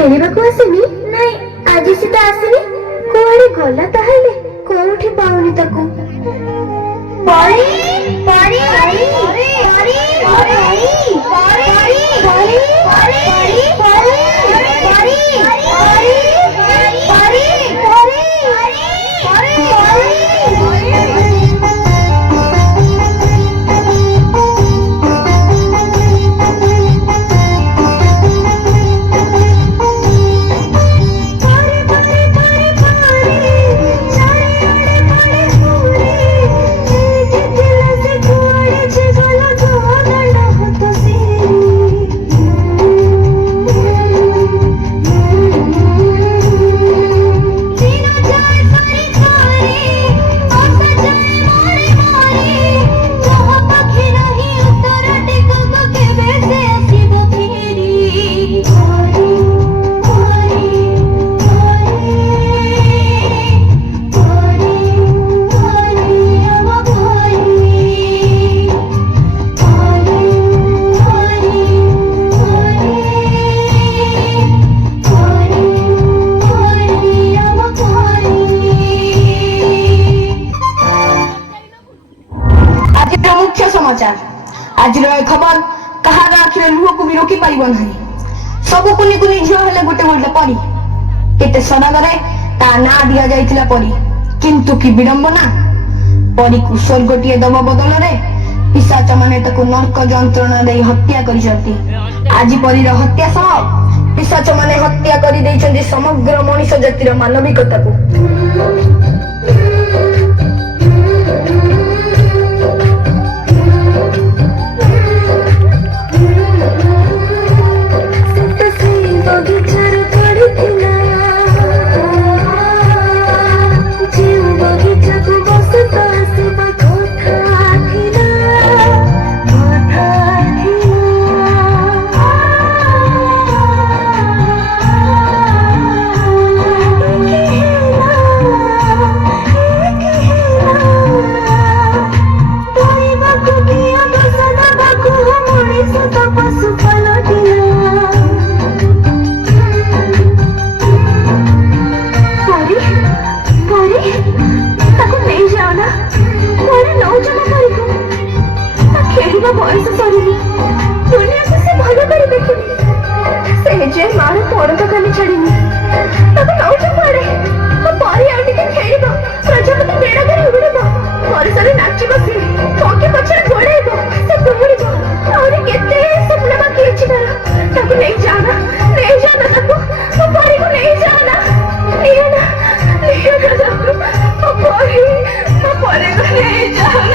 ଖେଳିବାକୁ ଆସିନି? ନାଇଁ, ଆଜି ସେ ତ ଆସିନି। କୁଆଡେ ଗଲା ତାହେଲେ? କୋଉଠି ପାଉନି ତାକୁ। ପରି ପରି ପରି ପରି ପରି ପରି ପରି ପରି ପରି आज खबर कहार आखिर लुह को भी रोकी पार ना सब कुनि कुनि झील हेले गोटे गोटे परी केते सदागरे ता ना दिया जाइतिला परी किंतु कि विडंबना परी को स्वर्गटीए दब बदल रे पिशाच माने ताको नरक जंत्रणा दे हत्या करिसंती। आज परीर हत्या सह पिशाच माने हत्या करि दैछन्ती समग्र मनुष्य जातिर मानविकता को। बयस सरी दुनिया को से भल कर देखी से जे मार पड़ तो खाली छाड़ीनी नौच पड़े परी आ खेल प्रजापति बेड़ा कर उड़ब परिसर नाच बस चौकी पछे गोड़ेब से दौड़ब आते स्वप्न बाकी अच्छी तार नहीं जाना परी को नहीं जाना परी को नहीं जाना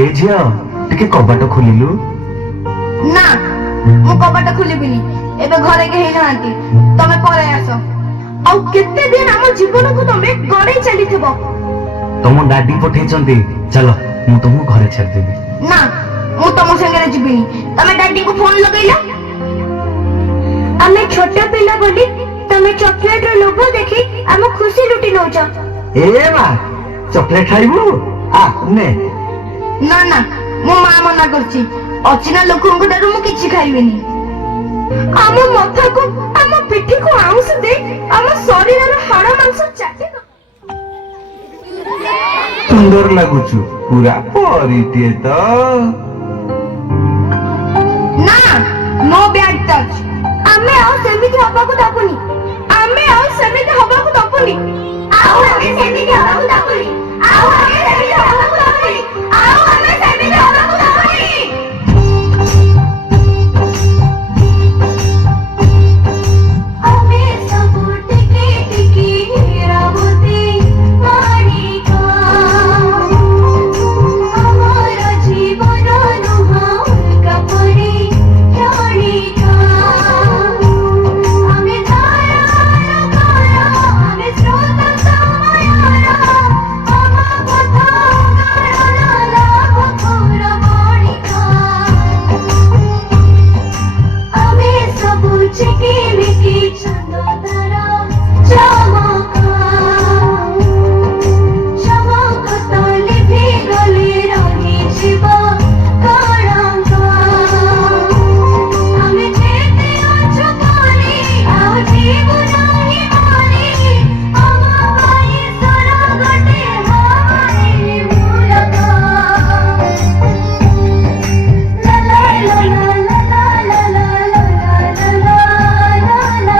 ए झिया टिके कबाट खोलिलु ना मु कबाट खोलिबिनी एबे घरे के हेई नांती तमे परे आसो आ केते दिन हम जीवन को तमे गड़े चली थबो तम डाडी पठेचंती चलो मु तुमु घरे छाड़ देबी ना मु तम संगे जीबिनी तमे डाडी को फोन लगैला हमें छोटा पिला बोली तमे चॉकलेट रो लोभ देखी हम खुशी लुटी नौचा ए बा चॉकलेट खाइबू आ ने ना ना मो मां मना करची अचिना लोकंको दारू मु किछि खाइबिनी आम मथा को आम पिठी को आउस दे आम शरीर रो हाड़ मांस चाटे ସୁନ୍ଦର ଲାଗୁଛୁ ପୁରା ପରିଟିଏ ତ। ନା नो बैड टच। ଆମେ ଆଉ ସେମିତି ହବାକୁ ଦବୁନି। ଆମେ ଆଉ ସେମିତି ହବାକୁ ଦବୁନି। ଆଉ ଆମେ ସେମିତି ହବାକୁ ଦବୁନି। ଆଉ ଆମେ ସେମିତି ହବାକୁ ଦବୁନି। ଆଉ ଆମେ ସେମିତି ହବାକୁ ଦବୁନି। ଆମେ ସବୁ ଟିକି ଟିକି ହୀରାବତୀ ମାଣିକା। ଆମର ଜୀବନ ନୁହଁ ଉଲ୍କା ପରି କ୍ଷଣିକା। ଆମେ ଧାରାର ଗାର, ଆମେ ସ୍ରୋତ ସମୟର। ଆମ ପଥ ଗାଳନ ଲାଭ ଘୋର ବଣିକା। ଆମେ ସବୁ ଚିକିମିକି ଚାନ୍ଦ ତାରା ଚମକା। ଚମକ ତ ଲିଭି ଗଲେ ରହିଯିବ କଳଙ୍କ। ଆମେ ଯେତେ ଅଛୁ ପରି ଆଉ ଯିବୁ ନାହିଁ ମରି। ଆମ ପାଇଁ ସ୍ୱର୍ଗଟେ ହମାରି ମୂଲକ। ଲା ଲା ଲା ଲା ଲା ଲା ଲା ଲା ଲା ଲା ଲା ଲା ଲା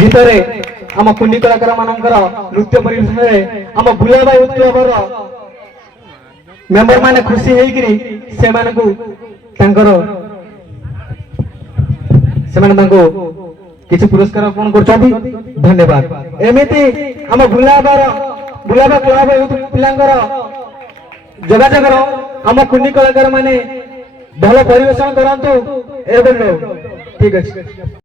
ଗୀତରେ ଆମ କୁନି କଳାକାର ମାନଙ୍କର ନୃତ୍ୟ ପରିବେଷଣରେ ଆମ ବୁଲାବାଇ ଉତ୍ସବର ମେମ୍ବର ମାନେ ଖୁସି ହେଇକିରି ସେମାନେ ତାଙ୍କୁ କିଛି ପୁରସ୍କାର ଅର୍ପଣ କରୁଛନ୍ତି। ଧନ୍ୟବାଦ। ଏମିତି ଆମ ବୁଲାବା କ୍ଲବ ପିଲାଙ୍କର ଯୋଗାଯୋଗର ଆମ କୁନି କଳାକାର ମାନେ ଭଲ ପରିବେଷଣ କରନ୍ତୁ। ଠିକ ଅଛି।